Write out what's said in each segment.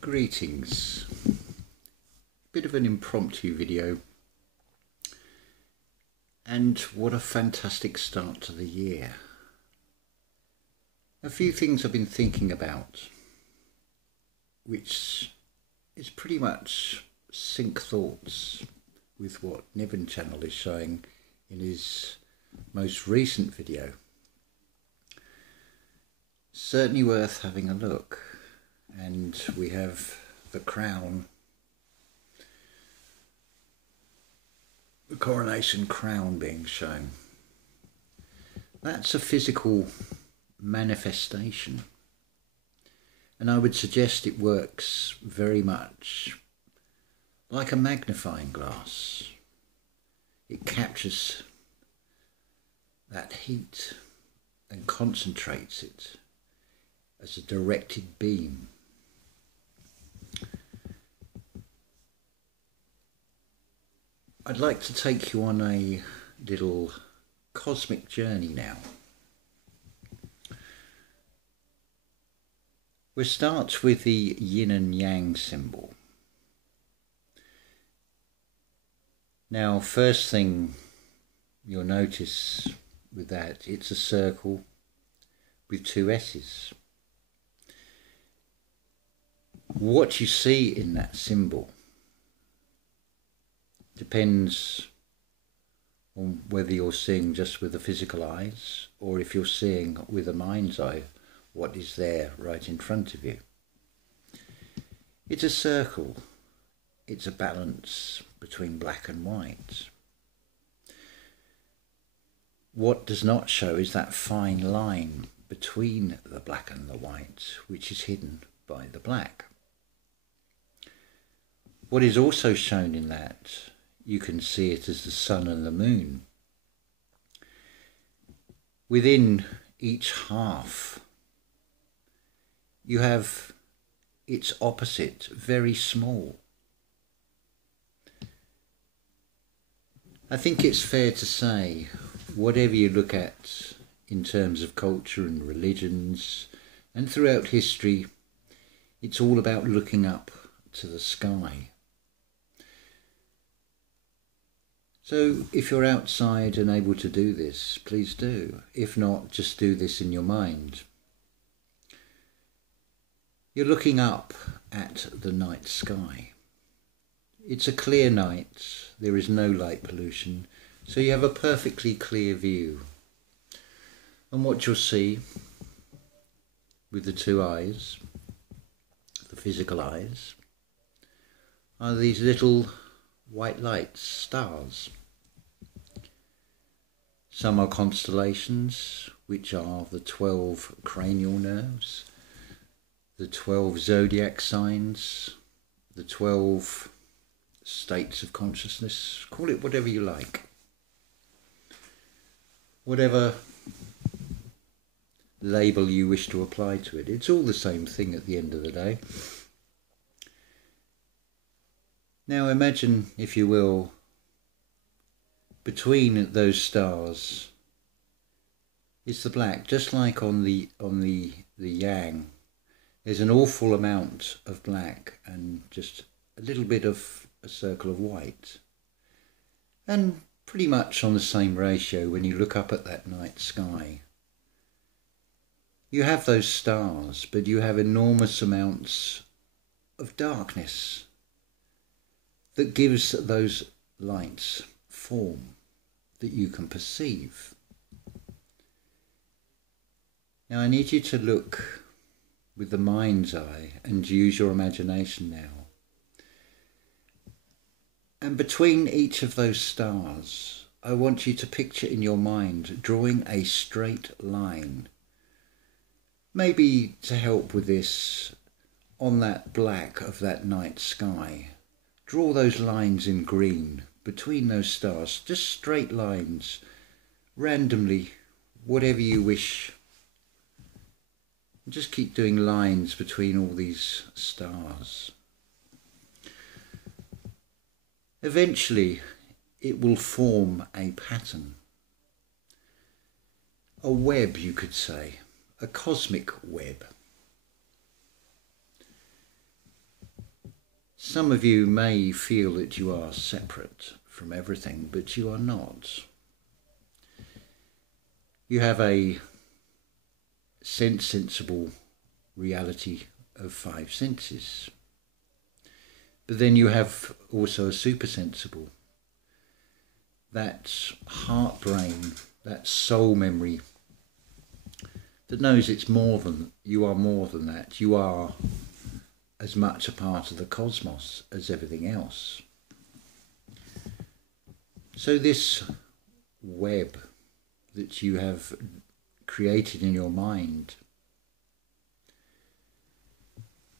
Greetings. Bit of an impromptu video, and what a fantastic start to the year. A few things I've been thinking about, which is pretty much sync thoughts with what Niven Channel is showing in his most recent video. Certainly worth having a look. And we have the crown, the coronation crown being shown. That's a physical manifestation, and I would suggest it works very much like a magnifying glass. It captures that heat and concentrates it as a directed beam. I'd like to take you on a little cosmic journey now. We'll start with the yin and yang symbol. Now, first thing you'll notice with that, it's a circle with two S's. What you see in that symbol depends on whether you're seeing just with the physical eyes or if you're seeing with a mind's eye what is there right in front of you. It's a circle. It's a balance between black and white. What does not show is that fine line between the black and the white, which is hidden by the black. What is also shown in that, you can see it as the sun and the moon. Within each half, you have its opposite, very small. I think it's fair to say, whatever you look at in terms of culture and religions, and throughout history, it's all about looking up to the sky. So if you're outside and able to do this, please do. If not, just do this in your mind. You're looking up at the night sky. It's a clear night. There is no light pollution. So you have a perfectly clear view. And what you'll see with the two eyes, the physical eyes, are these little white lights, stars. Some are constellations, which are the 12 cranial nerves, the 12 zodiac signs, the 12 states of consciousness. Call it whatever you like. Whatever label you wish to apply to it. It's all the same thing at the end of the day. Now imagine, if you will, between those stars is the black. Just like on the yang, there's an awful amount of black and just a little bit of a circle of white. And pretty much on the same ratio when you look up at that night sky. You have those stars, but you have enormous amounts of darkness that gives those lights form that you can perceive. Now I need you to look with the mind's eye and use your imagination now. And between each of those stars, I want you to picture in your mind drawing a straight line. Maybe to help with this, on that black of that night sky, draw those lines in green between those stars, just straight lines, randomly, whatever you wish. And just keep doing lines between all these stars. Eventually, it will form a pattern, a web, you could say, a cosmic web. Some of you may feel that you are separate from everything, but you are not. You have a sensible reality of five senses. But then you have also a supersensible, that heart brain, that soul memory that knows it's more than, you are more than that. You are as much a part of the cosmos as everything else. So this web that you have created in your mind,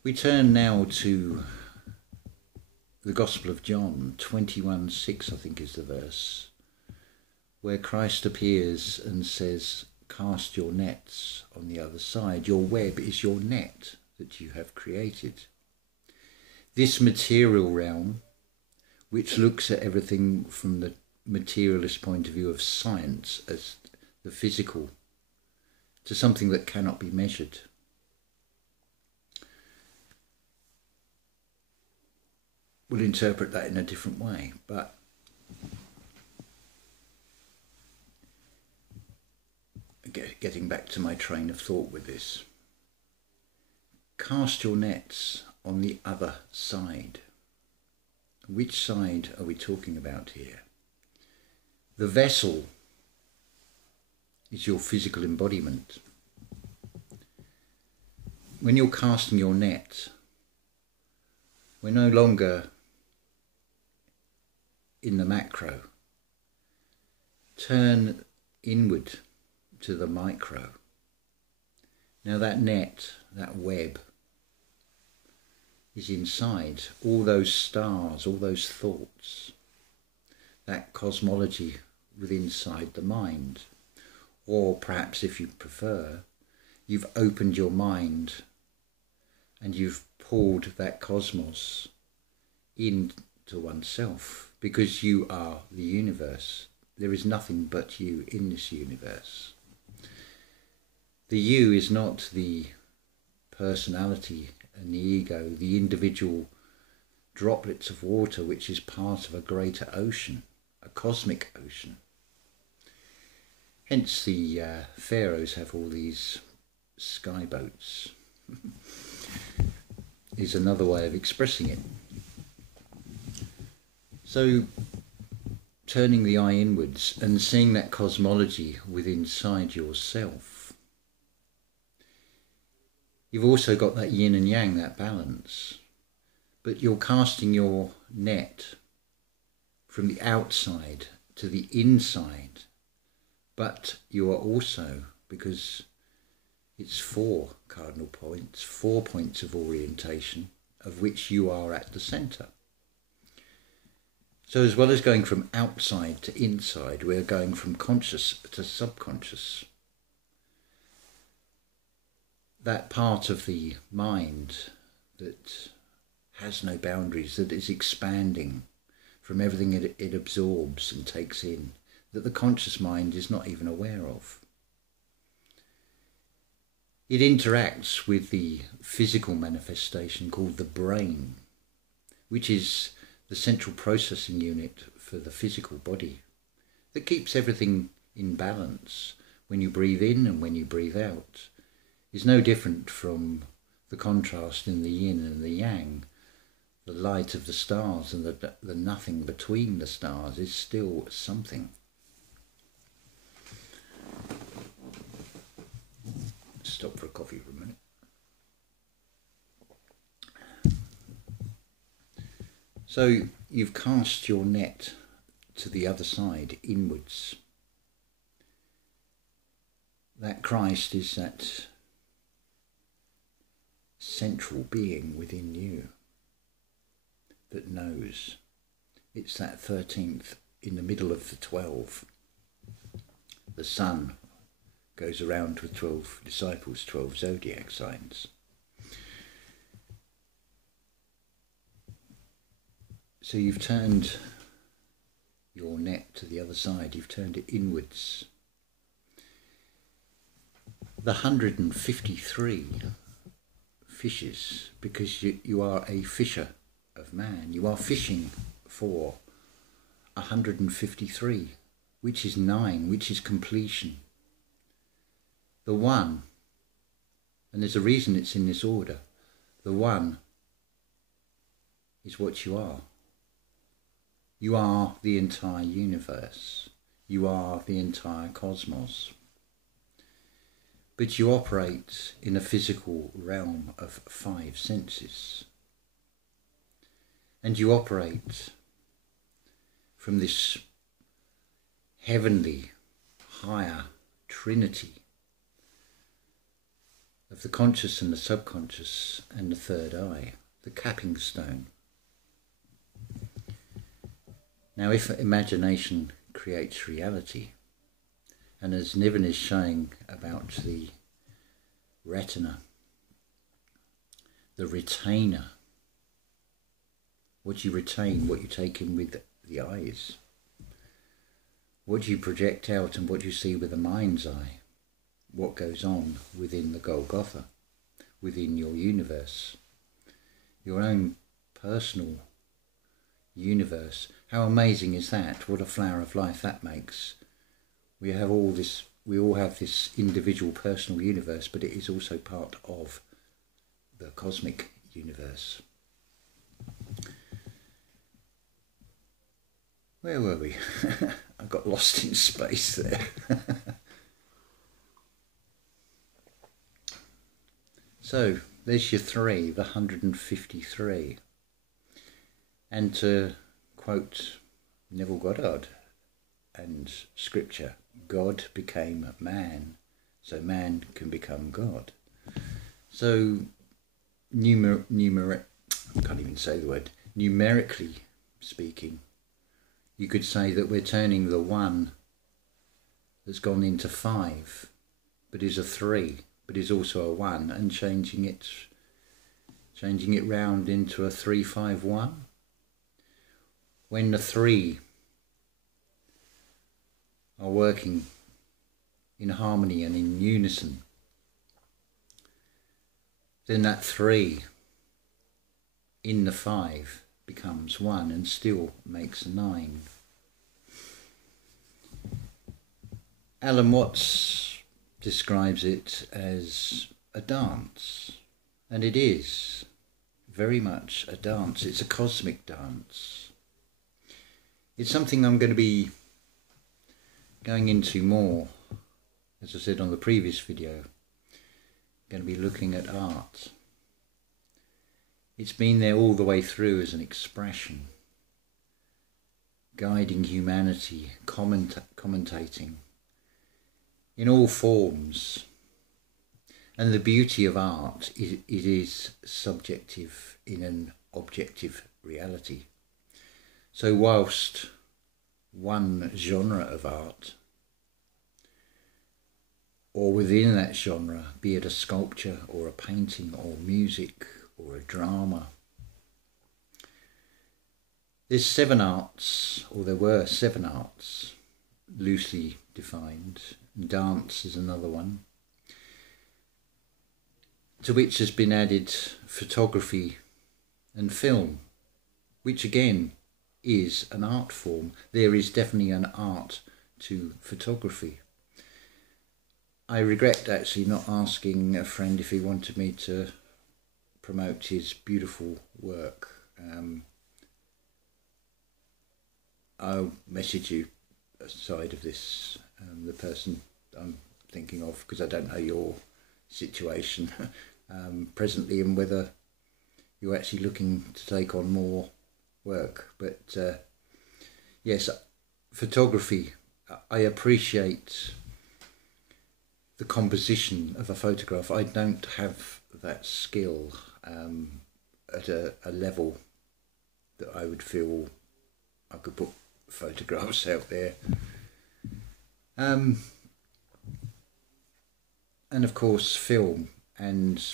we turn now to the Gospel of John 21:6, I think is the verse, where Christ appears and says, cast your nets on the other side. Your web is your net that you have created. This material realm, which looks at everything from the materialist point of view of science as the physical, to something that cannot be measured. We'll interpret that in a different way, but getting back to my train of thought with this, cast your nets on the other side. Which side are we talking about here? The vessel is your physical embodiment. When you're casting your net, we're no longer in the macro. Turn inward to the micro. Now that net, that web, is inside all those stars, all those thoughts, that cosmology within inside the mind. Or perhaps, if you prefer, you've opened your mind and you've pulled that cosmos into oneself, because you are the universe. There is nothing but you in this universe. The you is not the personality and the ego, the individual droplets of water which is part of a greater ocean, a cosmic ocean. Hence the pharaohs have all these skyboats. Is another way of expressing it. So turning the eye inwards and seeing that cosmology within inside yourself. You've also got that yin and yang, that balance, but you're casting your net from the outside to the inside, but you are also, because it's 4 cardinal points, 4 points of orientation, of which you are at the centre. So as well as going from outside to inside, we're going from conscious to subconscious. That part of the mind that has no boundaries, that is expanding from everything it absorbs and takes in, that the conscious mind is not even aware of. It interacts with the physical manifestation called the brain, which is the central processing unit for the physical body, that keeps everything in balance when you breathe in and when you breathe out. Is no different from the contrast in the yin and the yang. The light of the stars and the nothing between the stars is still something. Stop for a coffee for a minute. So you've cast your net to the other side, inwards. That Christ is that central being within you that knows. It's that 13th in the middle of the 12. The sun goes around with 12 disciples, 12 zodiac signs. So you've turned your net to the other side, you've turned it inwards. The 153 fishes, because you are a fisher of of man. You are fishing for 153, which is 9, which is completion. The one, and there's a reason it's in this order, the one is what you are. You are the entire universe. You are the entire cosmos. But you operate in a physical realm of 5 senses. And you operate from this heavenly, higher trinity of the conscious and the subconscious and the third eye, the capping stone. Now, if imagination creates reality, and as Niven is showing about the retina, the retainer, what you retain, what you take in with the eyes, what you project out and what you see with the mind's eye, what goes on within the Golgotha, within your universe, your own personal universe. How amazing is that? What a flower of life that makes. We all have this individual personal universe, but it is also part of the cosmic universe. Where were we? I got lost in space there. So there's your 3, the 153. And to quote Neville Goddard and scripture, God became man, so man can become God. So I can't even say the word, numerically speaking, you could say that we're turning the 1 that's gone into 5, but is a 3, but is also a 1, and changing it round into a 3-5-1. When the 3 are working in harmony and in unison, then that 3 in the 5 becomes 1 and still makes 9. Alan Watts describes it as a dance, and it is very much a dance. It's a cosmic dance. It's something I'm going to be going into more, as I said on the previous video. I'm going to be looking at art. It's been there all the way through as an expression, guiding humanity, commentating in all forms. And the beauty of art is it is subjective in an objective reality. So whilst one genre of art, or within that genre, be it a sculpture or a painting or music or a drama, there's 7 arts, or there were 7 arts, loosely defined. Dance is another one, to which has been added photography and film, which again is an art form. There is definitely an art to photography. I regret actually not asking a friend if he wanted me to promote his beautiful work. I'll message you aside of this, the person I'm thinking of, because I don't know your situation presently and whether you're actually looking to take on more work. But yes, photography, I appreciate the composition of a photograph. I don't have that skill at a level that I would feel I could put photographs out there. And of course film, and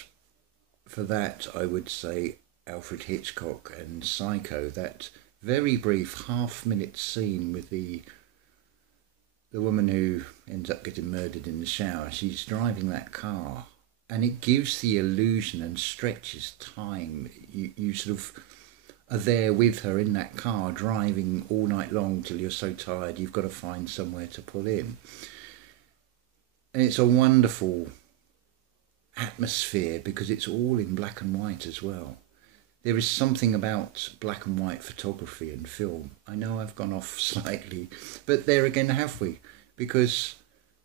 for that I would say Alfred Hitchcock and Psycho, that very brief half-minute scene with the woman who ends up getting murdered in the shower. She's driving that car and it gives the illusion and stretches time. You sort of are there with her in that car, driving all night long till you're so tired you've got to find somewhere to pull in. And it's a wonderful atmosphere because it's all in black and white as well. There is something about black and white photography and film. I know I've gone off slightly, but there again have we. Because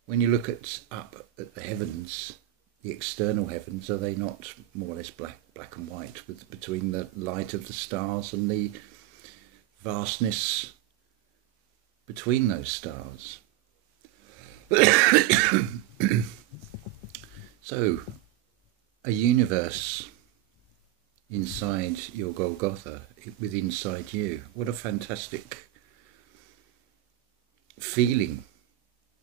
when you look up at the heavens, the external heavens, are they not more or less black and white between the light of the stars and the vastness between those stars? So, a universe inside your Golgotha, with inside you. What a fantastic feeling.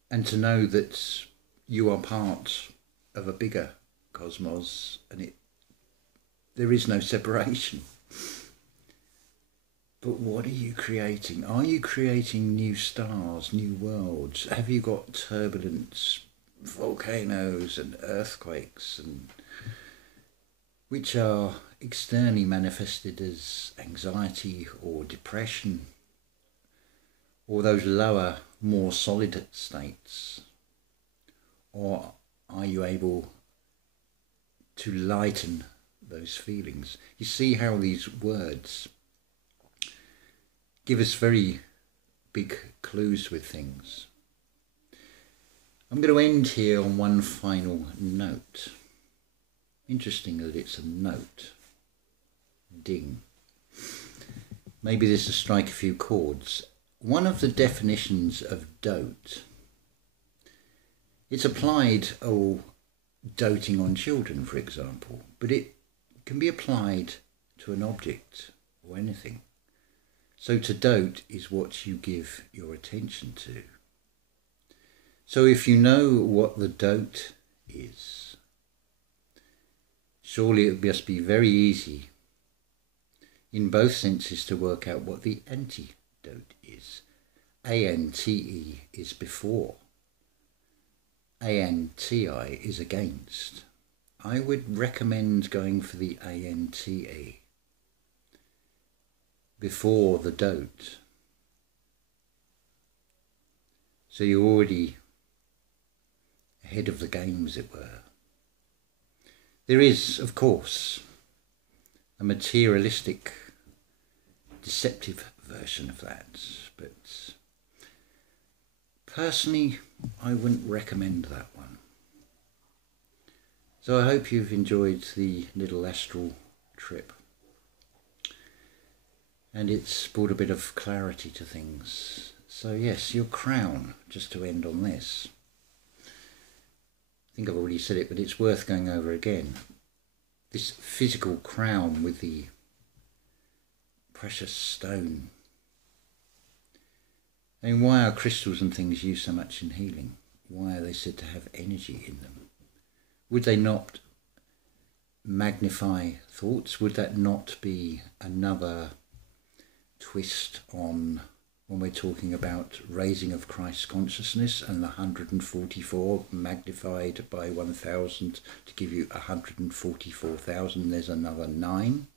And to know that you are part of a bigger cosmos, and there is no separation. But what are you creating? Are you creating new stars, new worlds? Have you got turbulence, volcanoes and earthquakes, and which are externally manifested as anxiety or depression, or those lower, more solid states? Or are you able to lighten those feelings? You see how these words give us very big clues with things. I'm going to end here on one final note. Interesting that it's a note. Ding. Maybe this will strike a few chords. One of the definitions of dote, it's applied, doting on children, for example, but it can be applied to an object or anything. So to dote is what you give your attention to. So if you know what the dote is, surely it must be very easy in both senses to work out what the antidote is. A-N-T-E is before. A-N-T-I is against. I would recommend going for the A-N-T-E. Before the dote. So you're already ahead of the game, as it were. There is, of course, a materialistic, deceptive version of that, but personally, I wouldn't recommend that one. So I hope you've enjoyed the little astral trip. And it's brought a bit of clarity to things. So yes, your crown, just to end on this. I think I've already said it, but it's worth going over again. This physical crown with the precious stone. I mean, why are crystals and things used so much in healing? Why are they said to have energy in them? Would they not magnify thoughts? Would that not be another twist on when we're talking about raising of Christ's consciousness and the 144 magnified by 1,000 to give you 144,000, there's another 9.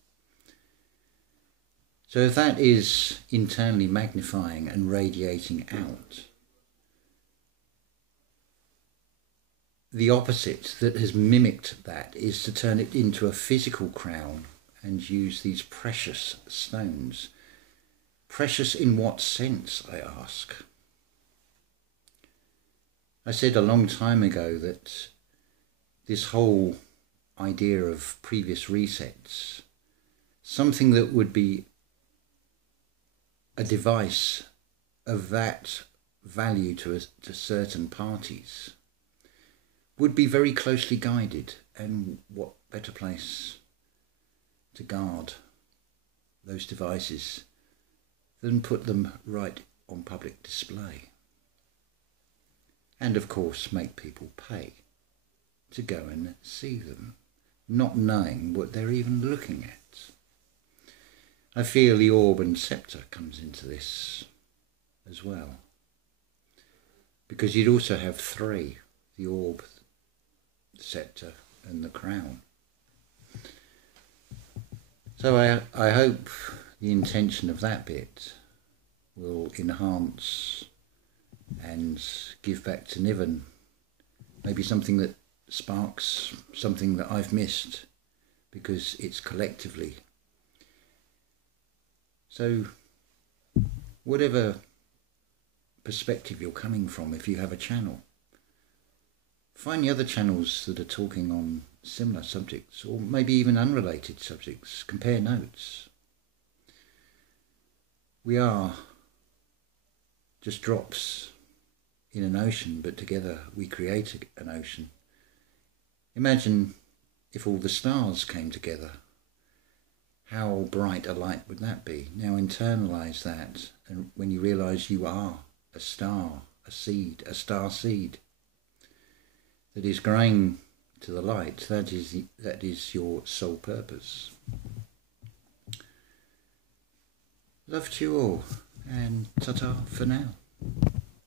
So if that is internally magnifying and radiating out, the opposite that has mimicked that is to turn it into a physical crown and use these precious stones. Precious in what sense, I ask? I said a long time ago that this whole idea of previous resets, something that would be a device of that value to certain parties, would be very closely guided, and what better place to guard those devices than put them right on public display. And of course make people pay to go and see them, not knowing what they're even looking at. I feel the orb and sceptre comes into this as well, because you'd also have 3, the orb, the sceptre and the crown. So I hope the intention of that bit will enhance and give back to Niven maybe something that sparks something that I've missed, because it's collectively. So whatever perspective you're coming from, if you have a channel, find the other channels that are talking on similar subjects, or maybe even unrelated subjects. Compare notes. We are just drops in an ocean, but together we create an ocean. Imagine if all the stars came together. How bright a light would that be? Now internalize that, and when you realize you are a star, a seed, a star seed that is growing to the light, that is your soul purpose. Love to you all, and ta-ta for now.